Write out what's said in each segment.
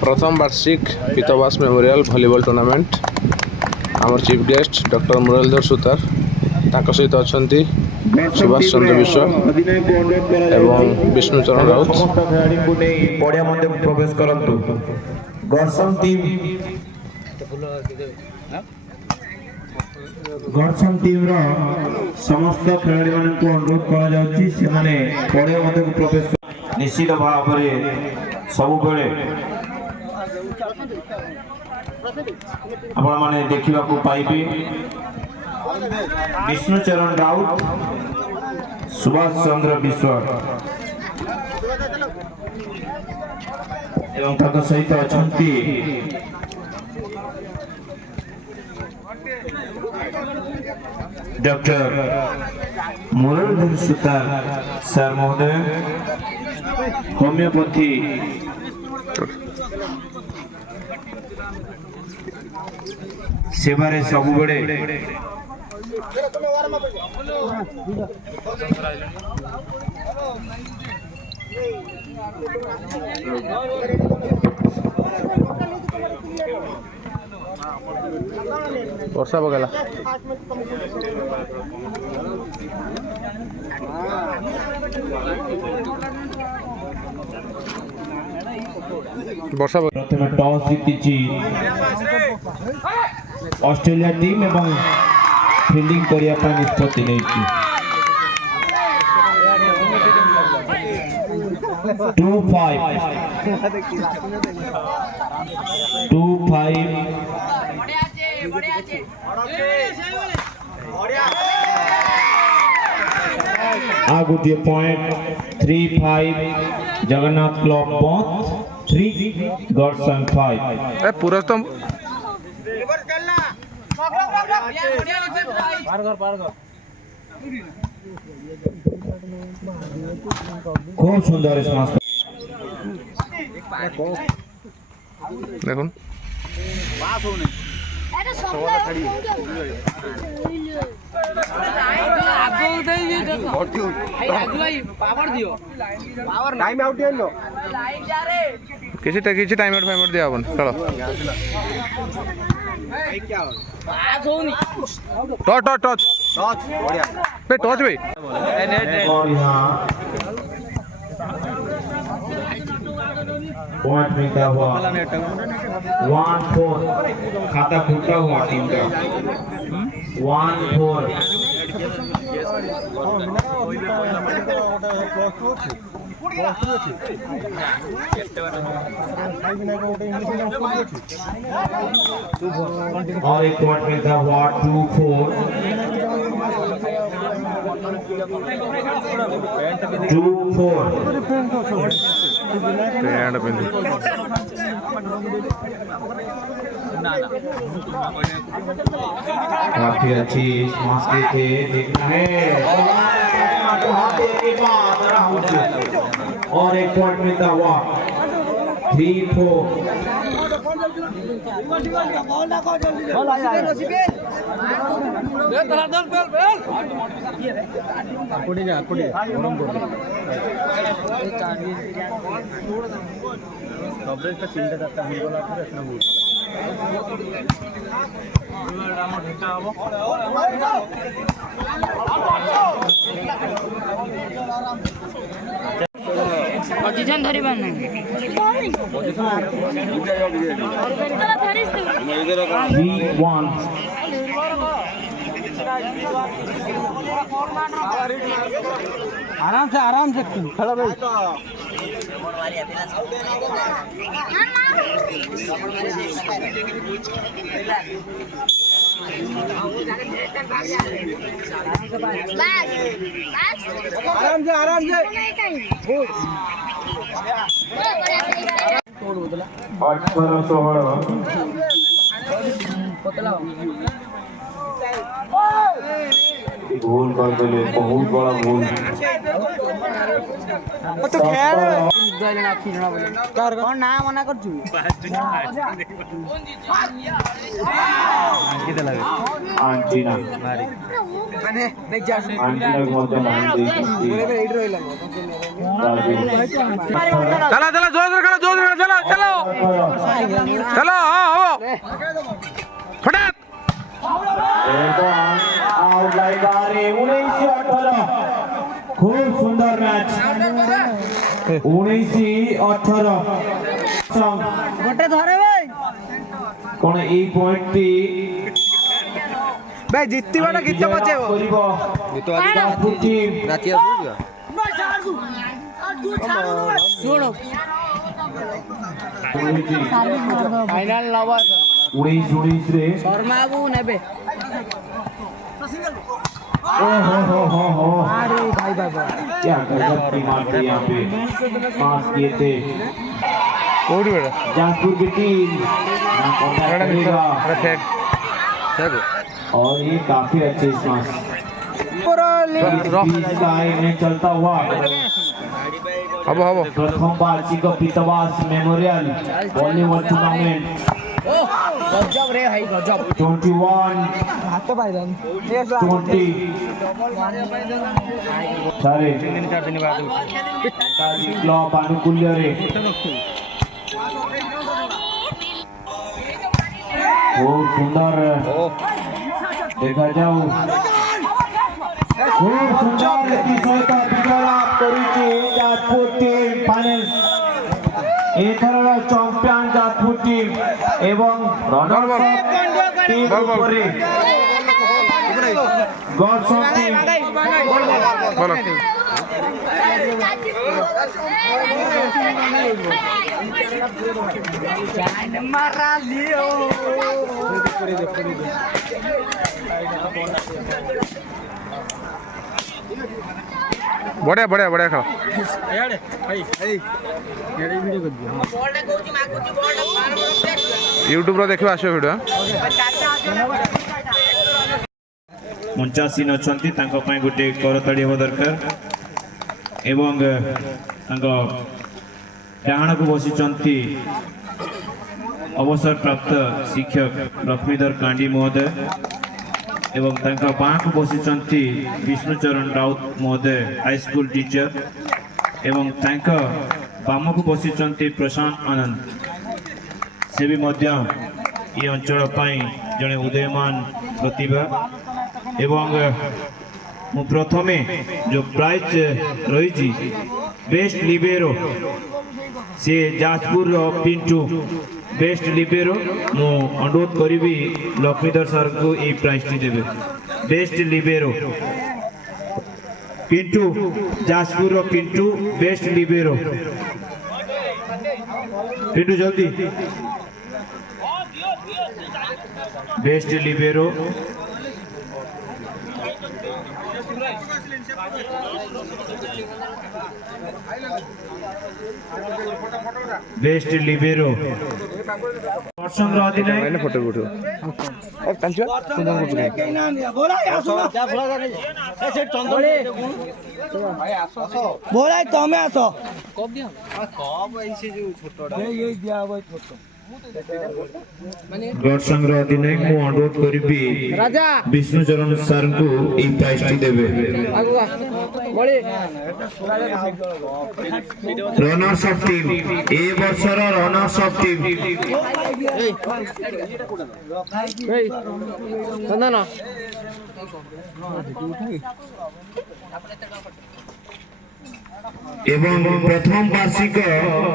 प्रथम वार्षिक पीतवास memorial volleyball tournament आमर chief guest doctor Muralidhar Sutar ताक सहित अच्छा सुभाष चंद्र विश्व एवं विष्णुचरण राउत प्रवेश करंतु गौरसम टीम रो समस्त खिलाड़ी मान को अनुरोध करा जाउची से माने पड़िया मध्य को प्रवेश निश्चित भाव में सब बेले आपण माने देखिबा को पाइबे विष्णुचरण राउत सुभाष चंद्र विश्व एवं ताक सहित अछंती डॉक्टर मुरलीधर सुतार सर महोदय होमियोपैथी सेवारे सबु बड़े वर्षा पकेला वर्षा प्रथम टॉस जीति ऑस्ट्रेलिया टीम एवं फील्डिंग करिया पर निष्पत्ति नहीं 2-5 गोटे पॉइंट 3-5 जगन्नाथ क्लब 3 गॉडसन 5 पूरा तो खूब सुंदर स्माश देखो किसी टाइम आउट फाइम आउट दिया अपन चलो टॉच टॉच टॉच टॉच बढ़िया पे टॉच भाई और यहाँ पॉइंट मिलता हुआ 1-4 खाता खुलता हुआ टीम का 1-4 और एक पॉइंट मिलता हुआ 2-4 काफी अच्छी स्माश थे देखना है और एक पॉइंट मिलता हुआ 3-4 पोजीशन धरी बन आराम से खड़ा भाई आराम से 18-16 भूल कर दिले बहुत बड़ा भूल तो खेल कौन ना मना कर छु किते लगे आंटीना माने नहीं जा आंटीना को मत नाम दे बोले इधर ही लगे चला चला जोर से खेलो चलो चलो चलो हाँ हो फटाक खूब सुंदर मैच 19-18 গোটে ধরে ভাই কোন এই পয়েন্টটি ভাই জিততিবাটা গীত বজাইব শোনো ফাইনাল লবার 19 রে শর্মা বাবু নেবে हो अरे भाई बाबा क्या गजब की मार थी यहाँ पे पास किए थे जहाँपुर की टीम ना कॉन्टैक्ट करेगा और ये काफी अच्छे स्माश में चलता हुआ प्रथम वार्षिक पीतवास मेमोरियल वॉलीबॉल टूर्नामेंट गजब रे भाई गजब 21 হাত তো পাইলাম 20 सारे क्लब आनुकूल्य रे बहुत सुंदर देखा जाओ बहुत सुंदर सहित विजय करुची जाजपुर टीम फाइनल एथर चैंपियन जाजपुर टीम एवं रनर टीम उपरे गॉडसन टीम मारा लियो बढ़िया बढ़िया बढ़िया खाओ यूट्यूब रो देखियो आसो वीडियो मंचासीन अछंती तांको पय गुटे करताड़ी हो दरकार एवं तांको डाहाण को बसिचंती अवसर प्राप्त शिक्षक लक्ष्मीधर कांडी महोदय एवं तांका बाँ को बसिचंती विष्णुचरण राउत महोदय हाई स्कूल टीचर एवं तांका बाम को बसिचंती प्रशांत आनंद से भी मध्य ये अंचल पय जने उदयमान प्रतिभा एवं मु प्रथमे जो प्राइज रही बेस्ट लिबेरो से जाजपुर पिंटू बेस्ट लिबेरो मु अनुरोध करी लक्ष्मीधर सर को ये प्राइज टी देवे best libero Pintu Jajpur Pintu best libero Pintu जल्दी बेस्ट लिबेरो बेस्ट लिबेरो दर्शन अधिनायक फोटो उठो बोला तमे आसो दर्शन अधिनायक मु अनुरोध करी विष्णुचरण सर को ई प्राइज टी देवे रनर्स ऑफ टीम ए वर्षर रनर्स ऑफ टीम एवं प्रथम वार्षिक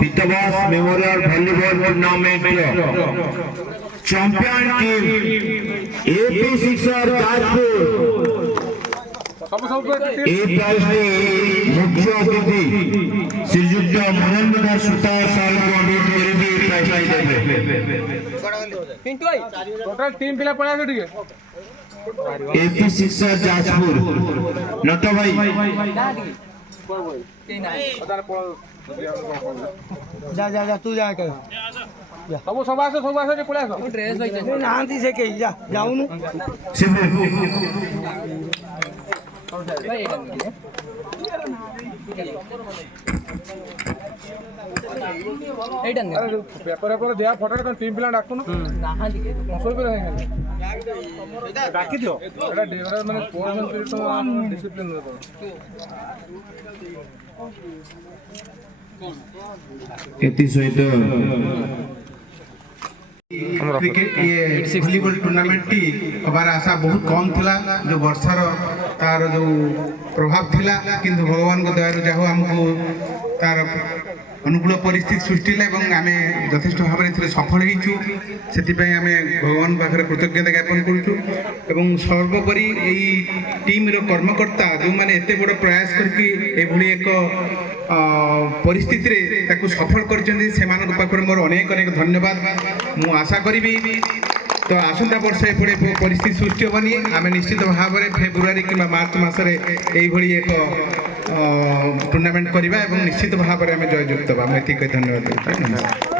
पीतवास memorial volleyball tournament champion team AP sixer Jajpur ए प्राइज मुख्य अतिथि श्रीयुक्त मुरलीधर सुतार सर को अनुरोध करी प्राइज देबे पिंटू भाई टोटल टीम पिला पड़ा है ठीक है एपी सिक्सर जाजपुर नट भाई जा जा जा तू जा के सब आसो जे पड़ा आसो ड्रेस भाई नांती से के जा जाऊनु सिंबू এইটা নে পেপারে পরে দেয়া ফটোটা তো টিম পিলা ডাকুন নাহান্তি কে মসল করে হয়ে গেল ডাকি দিও এটা ডেভেলপ মানে স্পোর্টস পিরিয়ড তো ডিসিপ্লিন রে তো ଏଥି ସହିତ क्रिकेट ये वॉलीबॉल टूर्नामेंट टी हमार आशा बहुत कम थिला जो वर्षार तार जो प्रभाव थिला किंतु भगवान को दया जाहो हमको तार अनुकूल परिस्थिति सृष्टि एवं आम यथेष्ट भाव में सफल होइछु सेतिपई आम भगवान पाखरे कृतज्ञता ज्ञापन करूछु एवं सर्वोपरि एई टीम रो कर्मकर्ता जो माने एते बड़ प्रयास करके एभली एक परिस्थिति रे ताकू सफल करछन्ती सेमानक पाखरे मोर अनेक अनेक धन्यवाद मु आशा करिबी तो आसंता वर्ष एपड़े परिस्थिति सृष्टि हेनी आम निश्चित भाव में फेब्रुआरी कि मार्च मसरे यही एक टूर्नामेंट करवा निश्चित भाव में आम जययुक्त हवा एति धन्यवाद।